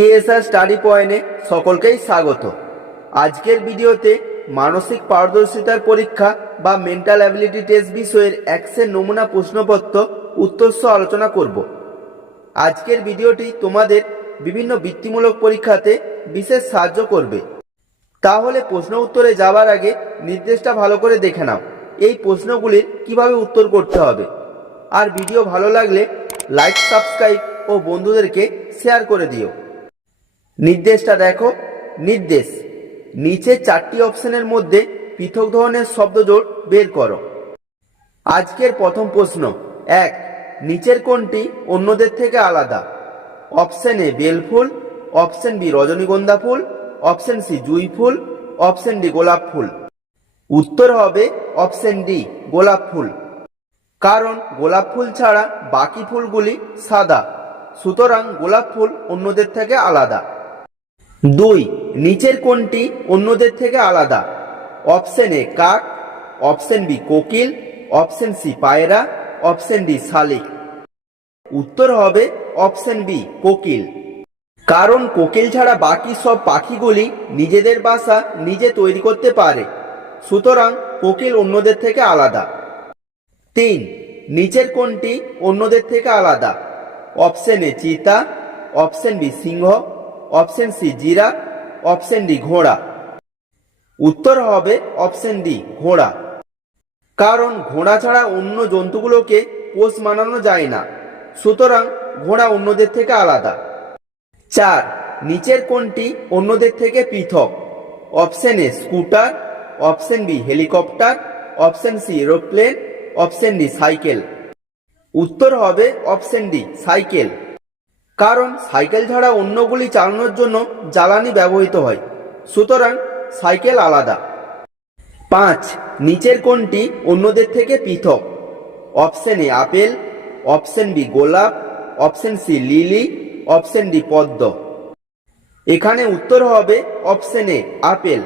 TSR study পয়েন্টে সকলকেই স্বাগত। আজকের ভিডিওতে মানসিক পারদর্শিতার পরীক্ষা বা মেন্টাল অ্যাবিলিটি টেস্ট বিষয়ের একশের নমুনা প্রশ্নপত্র উত্তরসহ আলোচনা করব। আজকের ভিডিওটি তোমাদের বিভিন্ন বৃত্তিমূলক পরীক্ষাতে বিশেষ সাহায্য করবে। তাহলে প্রশ্ন উত্তরে যাওয়ার আগে নির্দেশটা ভালো করে দেখে নাও। এই প্রশ্নগুলির কীভাবে উত্তর করতে হবে। আর ভিডিও ভালো লাগলে লাইক সাবস্ক্রাইব ও বন্ধুদেরকে শেয়ার করে দিও। নির্দেশটা দেখো। নির্দেশ। নিচে চারটি অপশনের মধ্যে পৃথক ধরনের শব্দজোড় বের করো। আজকের প্রথম প্রশ্ন। এক, নিচের কোনটি অন্যদের থেকে আলাদা। অপশন এ বেলফুল অপশন বি রজনীগন্ধা ফুল, অপশন সি জুই ফুল, অপশন ডি গোলাপ ফুল। উত্তর হবে অপশন ডি গোলাপ ফুল। কারণ গোলাপ ফুল ছাড়া বাকি ফুলগুলি সাদা। সুতরাং গোলাপ ফুল অন্যদের থেকে আলাদা। দুই, নিচের কোনটি অন্যদের থেকে আলাদা। অপশন এ কাক, অপশন বি কোকিল, অপশন সি পায়রা, অপশন ডি শালিক। উত্তর হবে অপশন বি কোকিল। কারণ কোকিল ছাড়া বাকি সব পাখিগুলি নিজেদের বাসা নিজে তৈরি করতে পারে। সুতরাং কোকিল অন্যদের থেকে আলাদা। তিন, নিচের কোনটি অন্যদের থেকে আলাদা। অপশন এ চিতা, অপশন বি সিংহ অপশন সি জিরা, অপশন ডি ঘোড়া। উত্তর হবে অপশন ডি ঘোড়া। কারণ ঘোড়া ছাড়া অন্য জন্তুগুলোকে পোষ মানানো যায় না। সুতরাং ঘোড়া অন্যদের থেকে আলাদা। চার, নিচের কোনটি অন্যদের থেকে পৃথক? Option A scooter, option B helicopter, option C aeroplane, option D cycle. উত্তর হবে অপশন ডি সাইকেল। কারণ সাইকেল ছাড়া অন্যগুলি চালানোর জন্য জ্বালানি ব্যবহৃত হয়। সুতরাং সাইকেল আলাদা। পাঁচ, নিচের কোনটি অন্যদের থেকে পৃথক। Option A apple, option B গোলাপ, option C lily, option D পদ্ম। এখানে উত্তর হবে অপশন এ আপেল।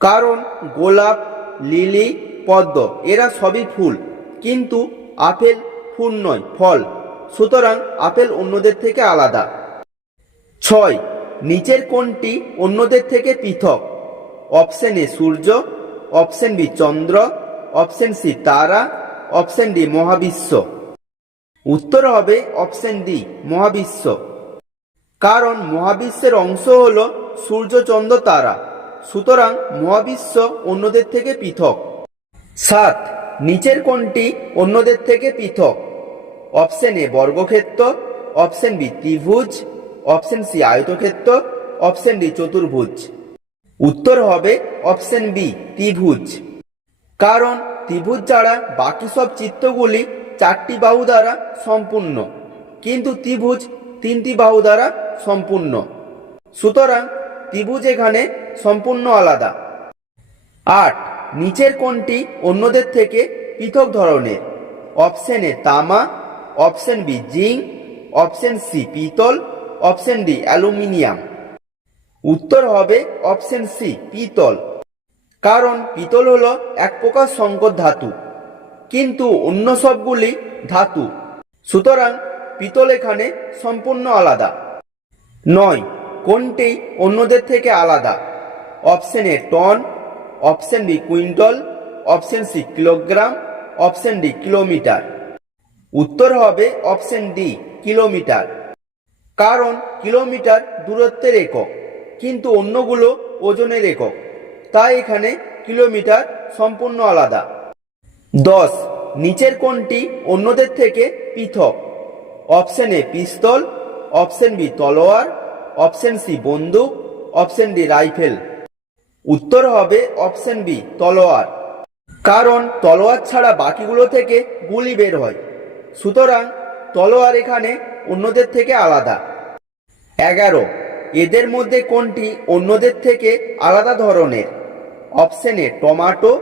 কারণ গোলাপ, লিলি, পদ্ম, এরা সবই ফুল। কিন্তু আপেল ফুল নয়, ফল। সুতরাং আপেল অন্যদের থেকে আলাদা। ছয়, নিচের কোনটি অন্যদের থেকে পৃথক। অপশন এ সূর্য, অপশন বি চন্দ্র, অপশন সি তারা, অপশন ডি মহাবিশ্ব। উত্তর হবে অপশন ডি মহাবিশ্ব। কারণ মহাবিশ্বের অংশ হল সূর্য, চন্দ্র, তারা। সুতরাং মহাবিশ্ব অন্যদের থেকে পৃথক। সাত, নিচের কোনটি অন্যদের থেকে পৃথক। অপশন এ বর্গক্ষেত্র, অপশন বি ত্রিভুজ, অপশন সি আয়তক্ষেত্র, অপশন ডি চতুর্ভুজ। উত্তর হবে অপশন বি ত্রিভুজ। কারণ ত্রিভুজ ছাড়া বাকি সব চিত্রগুলি চারটি বাহু দ্বারা সম্পূর্ণ, কিন্তু ত্রিভুজ তিনটি বাহু দ্বারা সম্পূর্ণ। সুতরাং ত্রিভুজ এখানে সম্পূর্ণ আলাদা। আট, নিচের কোনটি অন্যদের থেকে পৃথক ধরনের। অপশন এ তামা option B zinc option C পিতল অপশন ডি অ্যালুমিনিয়াম উত্তর হবে অপশন সি পিতল কারণ পিতল হলো এক প্রকার সংকট ধাতু, কিন্তু অন্য সবগুলি ধাতু। সুতরাং পিতল এখানে সম্পূর্ণ আলাদা। নয়, কোনটি অন্যদের থেকে আলাদা? Option A ton option B quintal. Option C kilogram option D kilometre উত্তর হবে অপশন ডি, কিলোমিটার। কারণ কিলোমিটার দূরত্বের একক, কিন্তু অন্যগুলো ওজনের একক। তাই এখানে কিলোমিটার সম্পূর্ণ আলাদা। দশ, নিচের কোনটি অন্যদের থেকে পৃথক। Option A pistol, option B তলোয়ার, অপশন সি বন্দুক, অপশন ডি রাইফেল। উত্তর হবে অপশন বি তলোয়ার। কারণ তলোয়ার ছাড়া বাকিগুলো থেকে গুলি বের হয়। সুতরাং তলোয়ার এখানে অন্যদের থেকে আলাদা। এগারো। এদের মধ্যে কোনটি অন্যদের থেকে আলাদা ধরনের? Option A tomato,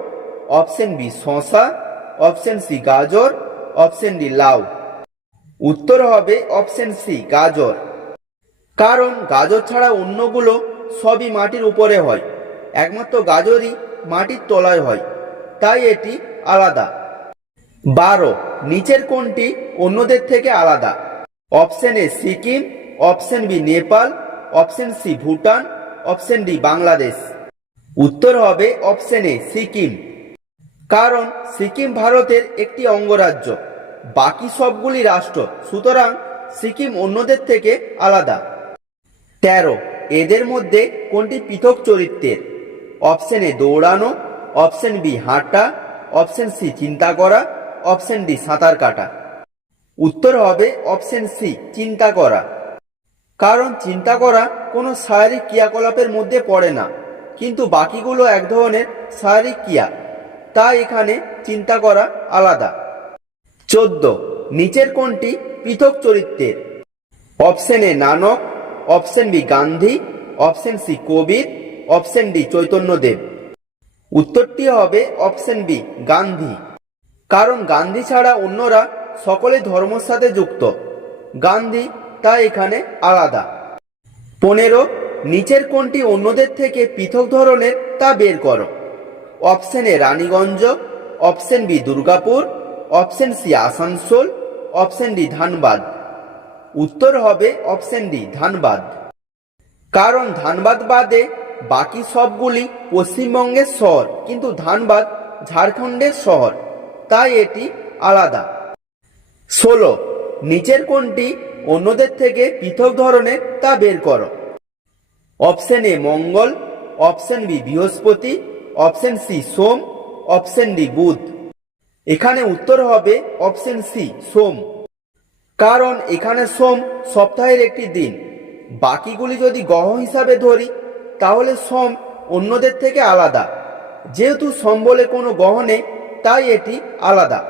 option B শশা অপশন সি গাজর, অপশন ডি লাউ। উত্তর হবে অপশন সি গাজর। কারণ গাজর ছাড়া অন্যগুলো সবই মাটির উপরে হয়। একমাত্র গাজরই মাটির তলায় হয়। তাই এটি আলাদা। বারো, নিচের কোনটি অন্যদের থেকে আলাদা? Option A Sikkim, option B Nepal, option C Bhutan, option D Bangladesh. উত্তর হবে অপশন এ সিকিম। কারণ সিকিম ভারতের একটি অঙ্গরাজ্য। বাকি সবগুলি রাষ্ট্র, সুতরাং সিকিম অন্যদের থেকে আলাদা। তেরো, এদের মধ্যে কোনটি পৃথক চরিত্রের? অপশন এ দৌড়ানো, অপশন বি হাঁটা, অপশন সি চিন্তা করা অপশন ডি, সাঁতার কাটা। উত্তর হবে অপশন সি, চিন্তা করা। কারণ চিন্তা করা কোনো শারীরিক ক্রিয়াকলাপের মধ্যে পড়ে না, কিন্তু বাকিগুলো এক ধরনের শারীরিক ক্রিয়া। তাই এখানে চিন্তা করা আলাদা। চোদ্দ, নিচের কোনটি পৃথক চরিত্রের? Option A Nanak, option B Gandhi, option C Kabir, option D Chaitanyadev. উত্তরটি হবে অপশন বি গান্ধী। কারণ গান্ধী ছাড়া অন্যরা সকলে ধর্মের সাথে যুক্ত। গান্ধী তা এখানে আলাদা। পনেরো, নিচের কোনটি অন্যদের থেকে পৃথক ধরনের তা বের করো। Option A Raniganj, option B Durgapur, option C Asansol, option D Dhanbad. উত্তর হবে অপশন ডি ধানবাদ। কারণ ধানবাদ বাদে বাকি সবগুলি পশ্চিমবঙ্গের শহর, কিন্তু ধানবাদ ঝাড়খণ্ডের শহর। তাই এটি আলাদা। ষোলো, নিচের কোনটি অন্যদের থেকে পৃথক ধরনের তা বের করো। Option A Mangal, option B Brihaspati, option C Som, option D Budh. এখানে উত্তর হবে অপশন সি সোম। কারণ এখানে সোম সপ্তাহের একটি দিন। বাকিগুলি যদি গ্রহ হিসাবে ধরি, তাহলে সোম অন্যদের থেকে আলাদা। যেহেতু সোম বলে কোনো গ্রহ নেই তাই এটি আলাদা।